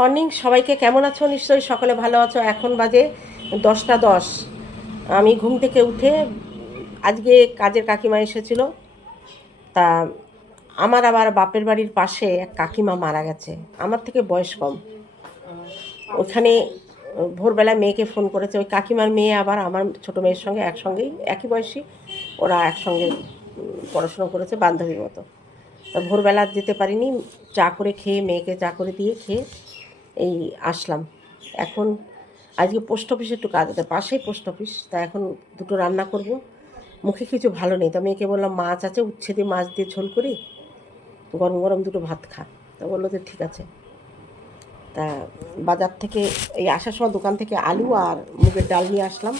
Morning সবাইকে কেমন আছো? নিশ্চয়ই সকলে ভালো আছো। এখন বাজে দশটা দশ। আমি ঘুম থেকে উঠে আজকে কাজের কাকিমা এসেছিল। তা আমার আবার বাপের বাড়ির পাশে এক কাকিমা মারা গেছে। আমার থেকে বয়স কম। ওখানে ভোরবেলা মেয়েকে ফোন করেছে। ওই কাকিমার মেয়ে আবার আমার ছোটো মেয়ের সঙ্গে একসঙ্গেই, একই বয়সী, ওরা একসঙ্গে পড়াশোনা করেছে বান্ধবীর মতো। তা ভোরবেলা যেতে পারিনি। চা করে খেয়ে, মেয়েকে চা করে দিয়ে খেয়ে এই আসলাম। এখন আজকে পোস্ট অফিসে একটু কাজ আছে, পাশেই পোস্ট অফিস তা এখন দুটো রান্না করব। মুখে কিছু ভালো নেই, তো আমি মেয়েকে বললাম, মাছ আছে, উচ্ছে দিয়ে মাছ দিয়ে ঝোল করি, গরম গরম দুটো ভাত খা। তা বলল যে, ঠিক আছে। তা বাজার থেকে এই আসার সময় দোকান থেকে আলু আর মুগের ডাল নিয়ে আসলাম।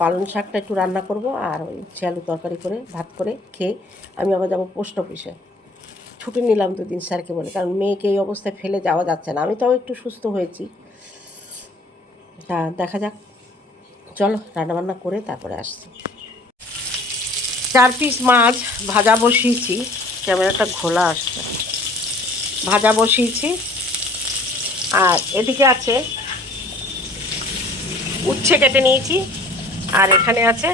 পালং শাকটা একটু রান্না করব আর ওই আলু তরকারি করে, ভাত করে খেয়ে আমি আবার যাব পোস্ট অফিসে ছুটি নিলাম দুদিন স্যারকে বলে, কারণ মেয়েকে এই অবস্থায় ফেলে যাওয়া যাচ্ছে না। আমি তাও একটু সুস্থ হয়েছি। তা দেখা যাক। চলো, রান্নাবান্না করে তারপরে আসছি। চার পিস মাছ ভাজা বসিয়েছি। ক্যামেরাটা ঘোলা আসছে। ভাজা বসিয়েছি। আর এদিকে আছে উচ্ছে কেটে নিয়েছি। আর এখানে আছে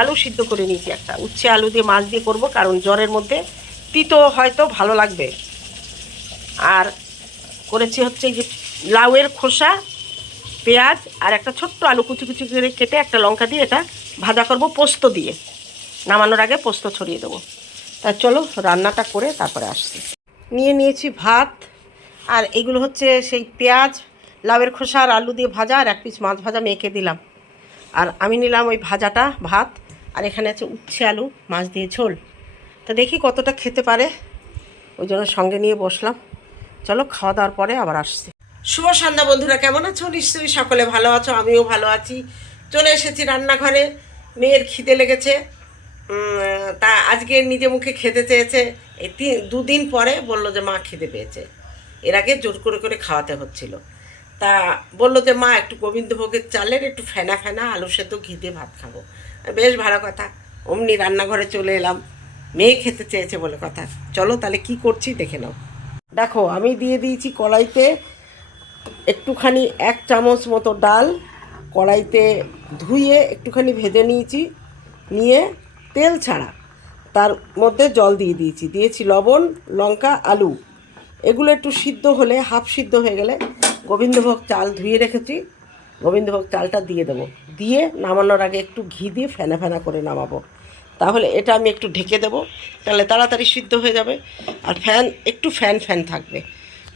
আলু সিদ্ধ করে নিয়েছি একটা। উচ্ছে আলু দিয়ে মাছ দিয়ে করব, কারণ জ্বরের মধ্যে তিতো হয়তো ভালো লাগবে। আর করেছি হচ্ছে যে লাউয়ের খোসা, পেঁয়াজ আর একটা ছোট্ট আলু কুচি কুচি করে কেটে একটা লঙ্কা দিয়ে এটা ভাজা করব পোস্ত দিয়ে। নামানোর আগে পোস্ত ছড়িয়ে দেবো। তা চলো রান্নাটা করে তারপরে আসছি। নিয়ে নিয়েছি ভাত আর এগুলো হচ্ছে সেই পেঁয়াজ, লাউয়ের খোসা আর আলু দিয়ে ভাজা আর এক পিস মাছ ভাজা মেখে দিলাম। আর আমি নিলাম ওই ভাজাটা, ভাত। আর এখানে আছে উচ্ছে আলু, মাছ দিয়ে ঝোল। তা দেখি কতটা খেতে পারে। ওই জন্য সঙ্গে নিয়ে বসলাম। চলো খাওয়া দাওয়ার পরে আবার আসছি। শুভ সন্ধ্যা বন্ধুরা, কেমন আছো? নিশ্চয়ই সকলে ভালো আছো, আমিও ভালো আছি। চলে এসেছি রান্নাঘরে। মেয়ের খিদে লেগেছে। তা আজকে নিজে মুখে খেতে চেয়েছে। এই তিন, দুদিন পরে বলল যে মা খিদে পেয়েছে। এর আগে জোর করে করে খাওয়াতে হচ্ছিল। তা বলল যে মা, একটু গোবিন্দভোগের চালের একটু ফেনা ফেনা আলু সেদ্ধ, ঘি দিয়ে ভাত খাব। বেশ ভালো কথা। অমনি রান্নাঘরে চলে এলাম। মেয়ে খেতে চেয়েছে বলে কথা। চলো তাহলে কি করছি দেখে নাও। দেখো, আমি দিয়ে দিয়েছি কড়াইতে একটুখানি এক চামচ মতো ডাল, কড়াইতে ধুয়ে একটুখানি ভেজে নিয়েছি, নিয়ে তেল ছাড়া। তার মধ্যে জল দিয়ে দিয়েছি। দিয়েছি লবণ, লঙ্কা, আলু। এগুলো একটু সিদ্ধ হলে, হাফ সিদ্ধ হয়ে গেলে গোবিন্দভোগ চাল ধুয়ে রেখেছি। গোবিন্দভোগ চালটা দিয়ে দেবো। দিয়ে নামানোর আগে একটু ঘি দিয়ে ফেনা ফেনা করে নামাবো। তাহলে এটা আমি একটু ঢেকে দেবো, তাহলে তাড়াতাড়ি সিদ্ধ হয়ে যাবে। আর ফ্যান, একটু ফ্যান ফ্যান থাকবে।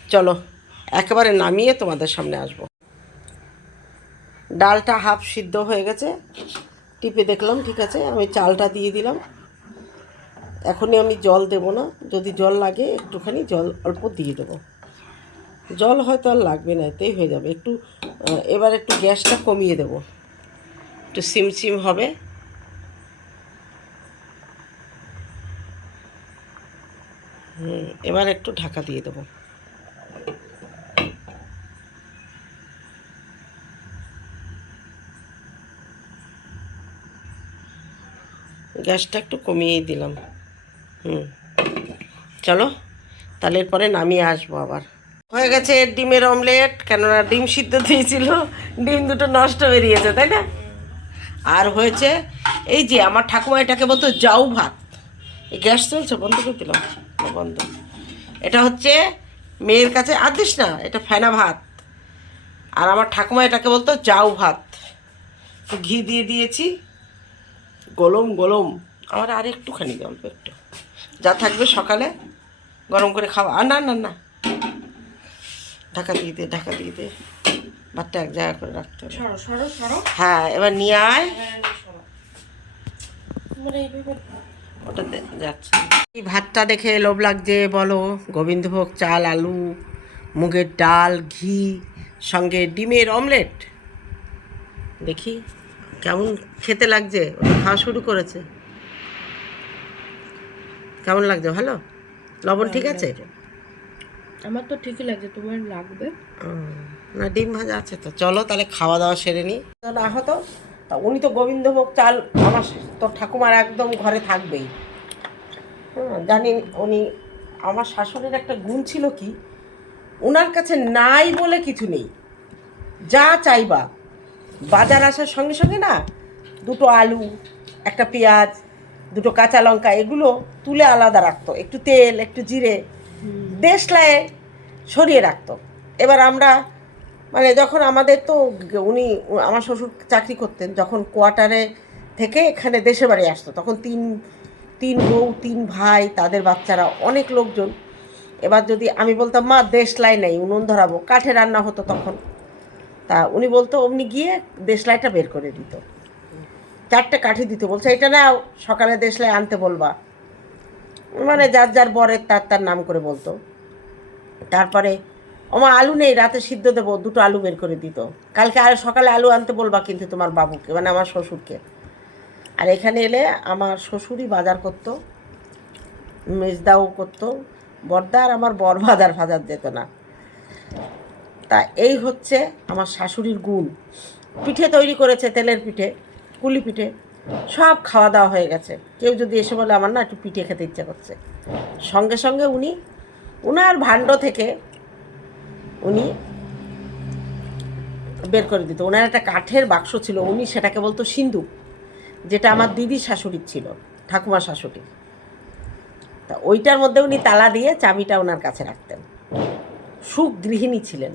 চলো, একেবারে নামিয়ে তোমাদের সামনে আসব। ডালটা হাফ সিদ্ধ হয়ে গেছে। টিপে দেখলাম, ঠিক আছে, আমি চালটা দিয়ে দিলাম। এখনই আমি জল দেব না, যদি জল লাগে একটুখানি জল অল্প দিয়ে দেবো। জল হয়তো আর লাগবে না, এতেই হয়ে যাবে। একটু এবার একটু গ্যাসটা কমিয়ে দেবো। একটু সিমসিম হবে। হুম, এবার একটু ঢাকা দিয়ে দেবো। গ্যাসটা একটু কমিয়েই দিলাম। হুম, চলো, তাহলে এরপরে নামিয়ে আসব আবার। হয়ে গেছে ডিমের অমলেট কেননা ডিম সিদ্ধ দিয়েছিল ডিম দুটো নষ্ট বেরিয়েছে তাই না? আর হয়েছে এই যে আমার ঠাকুমা এটাকে বলতো জাউ ভাত। এই গ্যাস চলছে বন্ধ করে দিলাম। বন্ধ। এটা হচ্ছে মেয়ের কাছে আর দিস না এটা ফেনা ভাত। আর আমার ঠাকুমা এটাকে বলতো জাউ ভাত। ঘি দিয়ে দিয়েছি গলম গলম। আমার আর একটুখানি দে, অল্প একটু। যা থাকবে সকালে গরম করে খাওয়া। আর না না না। ঢাকা দিয়ে দে ঢাকা দিয়ে দে। ভাতটা এক জায়গা করে রাখতে হবে। হ্যাঁ এবার নিয়ে আয়। সরো। মানে ওটা যাচ্ছে। এই ভাতটা দেখে লোভ লাগছে বলো। গোবিন্দভোগ চাল আলু মুগের ডাল ঘি সঙ্গে ডিমের অমলেট। দেখি কেমন খেতে লাগছে। ওটা খাওয়া শুরু করেছে। কেমন লাগছে ভালো? লবণ ঠিক আছে? আমার তো ঠিকই লাগছে, তোমার লাগবে। না, ডিম ভাজা আছে তো। চলো, তাহলে খাওয়া দাওয়া সেরে নিই। না হতো তা উনি তো গোবিন্দভোগ চাল আমার তো ঠাকুমার একদম ঘরে থাকবেই। হ্যাঁ জানি উনি, আমার শাশুড়ির একটা গুণ ছিল কি ওনার কাছে নাই বলে কিছু নেই। যা চাইবা। বাজার আসার সঙ্গে সঙ্গে না, দুটো আলু, একটা পেঁয়াজ, দুটো কাঁচা লঙ্কা, এগুলো তুলে আলাদা রাখতো। একটু তেল, একটু জিরে দেশলায় সরিয়ে রাখতো। এবার আমরা মানে যখন আমাদের তো উনি, আমার শ্বশুর চাকরি করতেন, যখন কোয়ার্টারে থেকে এখানে দেশে বাড়ি আসতো, তখন তিন তিন বউ, তিন ভাই, তাদের বাচ্চারা অনেক লোকজন। এবার যদি আমি বলতাম, মা দেশলাই নেই, উনুন ধরাবো। কাঠে রান্না হতো তখন। তা উনি বলতো, অমনি গিয়ে দেশলাইটা বের করে দিত। চারটে কাঠি দিত, বলছে, এটা নাও, সকালে দেশলাই আনতে বলবা। মানে যার যার বরের তার তার নাম করে বলতো। তারপরে, আমার আলু নেই, রাতে সিদ্ধ দেবো। দুটো আলু বের করে দিত। কালকে আর সকালে আলু আনতে বলবা কিন্তু তোমার বাবুকে মানে আমার শ্বশুরকে। আর এখানে এলে আমার শ্বশুরই বাজার করতো, মেজদাও করতো, বর্দা আর আমার বর বাজার ফাজার যেত না। তা এই হচ্ছে আমার শাশুড়ির গুণ। পিঠে তৈরি করেছে, তেলের পিঠে, কুলি পিঠে, সব খাওয়া দাওয়া হয়ে গেছে। কেউ যদি এসে বলে আমার না একটু পিঠে খেতে ইচ্ছে করছে। সঙ্গে সঙ্গে উনি উনার ভাণ্ড থেকে উনি বের করে দিত। ওনার একটা কাঠের বাক্স ছিল উনি সেটাকে বলতো সিন্ধু যেটা আমার দিদির শাশুড়ির ছিল ঠাকুমা শাশুড়ি তা ওইটার মধ্যে উনি তালা দিয়ে চাবিটা ওনার কাছে রাখতেন। সুখ গৃহিণী ছিলেন।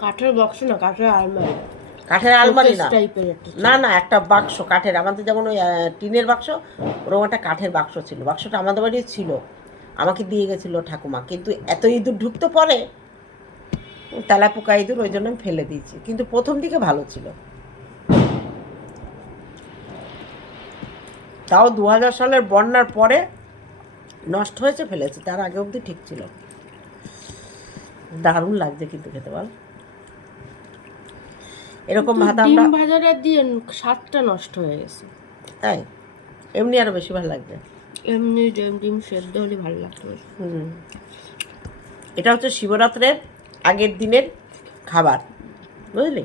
কাঠের বক্স না কাঠের আলমারি। কাঠের আলমারি না। না না একটা বাক্স কাঠের। আমাদের যেমন ওই টিনের বাক্স ওরকম একটা কাঠের বাক্স ছিল। বাক্সটা আমাদের বাড়ি ছিল। আমাকে দিয়ে গেছিল ঠাকুমা। কিন্তু এত ইঁদুর ঢুকতে পরে তেলা পোকা ইঁদুর ওই জন্য আমি ফেলে দিয়েছি। কিন্তু প্রথম দিকে ভালো ছিল। তাও দু হাজার সালের বন্যার পরে নষ্ট হয়েছে ফেলেছে। তার আগে অবধি ঠিক ছিল। দারুণ লাগছে কিন্তু খেতে বল। এরকম ভাত আমরা ভাজাটা দিয়ে স্বাদটা নষ্ট হয়ে গেছে। তাই? এমনি আরও বেশি ভালো লাগবে। এমনি ডিম ডিম সেদ্ধ হলে ভালো লাগতো এটা হচ্ছে শিবরাত্রের আগের দিনের খাবার বুঝলি?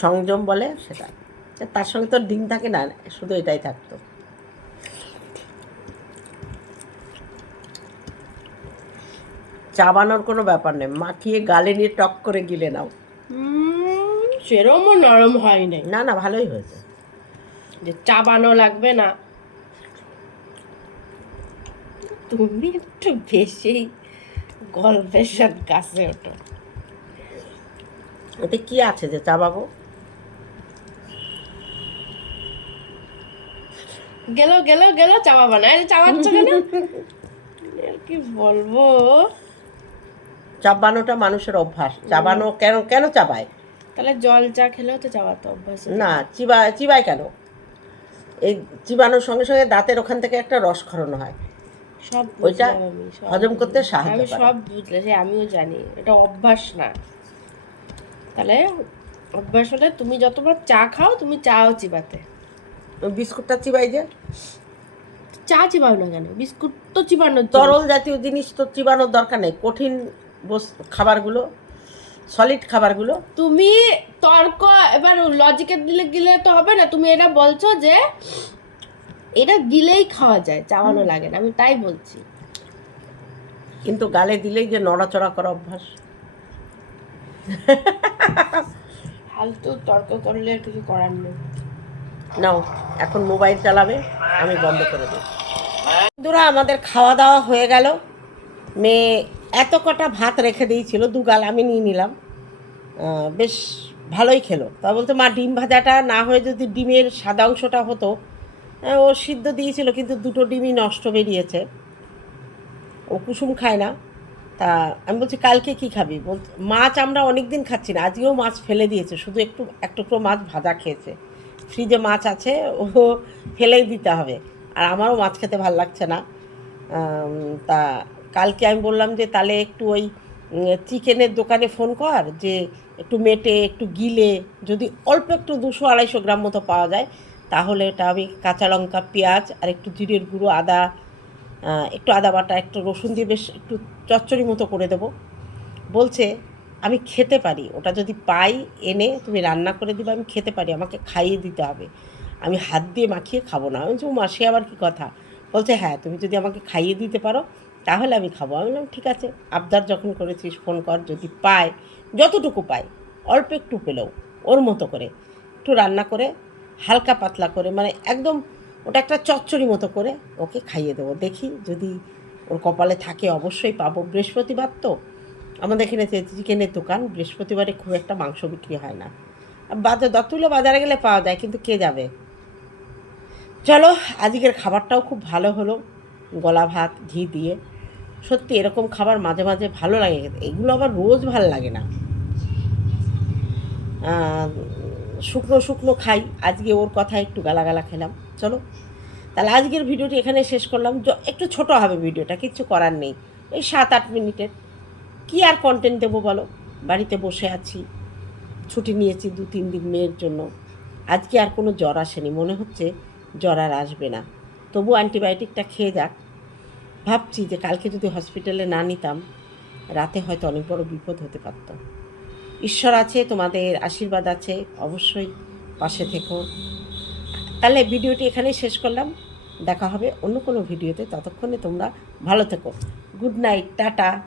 সংযম বলে সেটা। তার সঙ্গে তো ডিম থাকে না শুধু এটাই থাকতো। চাবানোর কোনো ব্যাপার নেই মাখিয়ে গালে নিয়ে টক করে গিলে নাও। সেরমও নরম হয় নাই। না না ভালোই হয়েছে। যে চাবানো লাগবে না। তুমি একটু বেশি গল্পের সাথে কাছে ওঠো। এতে কি আছে যে চাবাবো গেল গেল গেল চাবাবা না। চাবাচ্ছ কেন? আর কি বলব? চাবানোটা মানুষের অভ্যাস। চাবানো কেন কেন চাবায় তাহলে জল চা খেলেও তো চাবাতে অভ্যাস। না চিবা চিবায় কেন? এই চিবানোর সঙ্গে সঙ্গে দাঁতের ওখান থেকে একটা রস খরণ হয়। সব ওইটা হজম করতে সাহায্য আমি। সব বুঝলে সে আমিও জানি এটা অভ্যাস না। তাহলে অভ্যাস হলে তুমি যতবার চা খাও তুমি চাও চিবাতে। বিস্কুটটা চিবাই যে। চা চিবাও না কেন? বিস্কুট তো চিবানোর জন্য। তরল জাতীয় জিনিস তো চিবানোর দরকার নেই। কঠিন খাবারগুলো সলিড খাবারগুলো? তুমি তর্ক এবার লজিকে দিলে গিলে তো হবে না। তুমি এটা বলছো যে এটা গিলেই খাওয়া যায় চাওয়ানো লাগে না। আমি তাই বলছি। কিন্তু গালে দিলেই যে নড়াচড়া করা অভ্যাস। ফালতু তর্ক করলে কিছু করার নেই। নাও এখন মোবাইল চালাবে আমি বন্ধ করে দিই। বন্ধুরা আমাদের খাওয়া দাওয়া হয়ে গেল। মেয়ে এত কটা ভাত রেখে দিয়েছিল, দু গাল আমি নিয়ে নিলাম। বেশ ভালোই খেলো। তা বলতো মা ডিম ভাজাটা না হয়ে যদি ডিমের সাদা অংশটা হতো ও সিদ্ধ দিয়েছিল, কিন্তু দুটো ডিমই নষ্ট বেরিয়েছে। ও কুসুম খায় না। তা আমি বলছি, কালকে কি খাবি? বল মাছ আমরা অনেক দিন খাচ্ছি না, আজকেও মাছ ফেলে দিয়েছে, শুধু একটু, এক টুকরো মাছ ভাজা খেয়েছে। ফ্রিজে মাছ আছে, ও ফেলেই দিতে হবে। আর আমারও মাছ খেতে ভালো লাগছে না। তা কালকে আমি বললাম যে তাহলে একটু ওই চিকেনের দোকানে ফোন কর যে একটু মেটে একটু গিলে যদি অল্প একটু দুশো আড়াইশো গ্রাম মতো পাওয়া যায় তাহলে এটা আমি কাঁচা লঙ্কা পেঁয়াজ আর একটু জিরের গুঁড়ো আদা একটু আদা বাটা একটু রসুন দিয়ে বেশ একটু চচ্চড়ি মতো করে দেবো। বলছে আমি খেতে পারি ওটা যদি পাই এনে তুমি রান্না করে দিবে আমি খেতে পারি আমাকে খাইয়ে দিতে হবে। আমি হাত দিয়ে মাখিয়ে খাব না। আমি বলছি, ও মা আবার কি কথা? বলছে হ্যাঁ তুমি যদি আমাকে খাইয়ে দিতে পারো তাহলে আমি খাব। আমি বললাম, ঠিক আছে, আবদার যখন করেছিস ফোন কর, যদি পায় যতটুকু পায় অল্প একটু পেলেও, ওর মতো করে, একটু রান্না করে, হালকা পাতলা করে মানে একদম ওটা একটা চচ্চড়ি মতো করে ওকে খাইয়ে দেবো। দেখি যদি ওর কপালে থাকে, অবশ্যই পাবো। বৃহস্পতিবার তো, আমাদের এখানে চিকেনের দোকান, বৃহস্পতিবারে খুব একটা মাংস বিক্রি হয় না। বাজার দত্তুলে বাজারে গেলে পাওয়া যায়, কিন্তু কে যাবে? চলো, আজকের খাবারটাও খুব ভালো হলো। গলা ভাত, ঘি দিয়ে। সত্যি এরকম খাবার মাঝে মাঝে ভালো লাগে এগুলো আবার রোজ ভালো লাগে না। শুকনো শুকনো খাই, আজকে ওর কথা একটু গালাগালা খেলাম, চলো। তাহলে আজকের ভিডিওটি এখানে শেষ করলাম। একটু ছোট হবে ভিডিওটা, কিচ্ছু করার নেই। এই সাত আট মিনিটের। কি আর কন্টেন্ট দেবো বলো? বাড়িতে বসে আছি, ছুটি নিয়েছি দু তিন দিন মেয়ের জন্য। আজকে আর কোনো জ্বর আসেনি, মনে হচ্ছে জ্বর আর আসবে না। তবু অ্যান্টিবায়োটিকটা খেয়ে যাক। ভাবছি যে কালকে যদি হসপিটালে না নিতাম, রাতে হয়তো অনেক বড় বিপদ হতে পারত। ঈশ্বর আছে, তোমাদের আশীর্বাদ আছে, অবশ্যই পাশে থেকো। তাহলে ভিডিওটি এখানেই শেষ করলাম। দেখা হবে অন্য কোনো ভিডিওতে। ততক্ষণে তোমরা ভালো থেকো। Good night tata.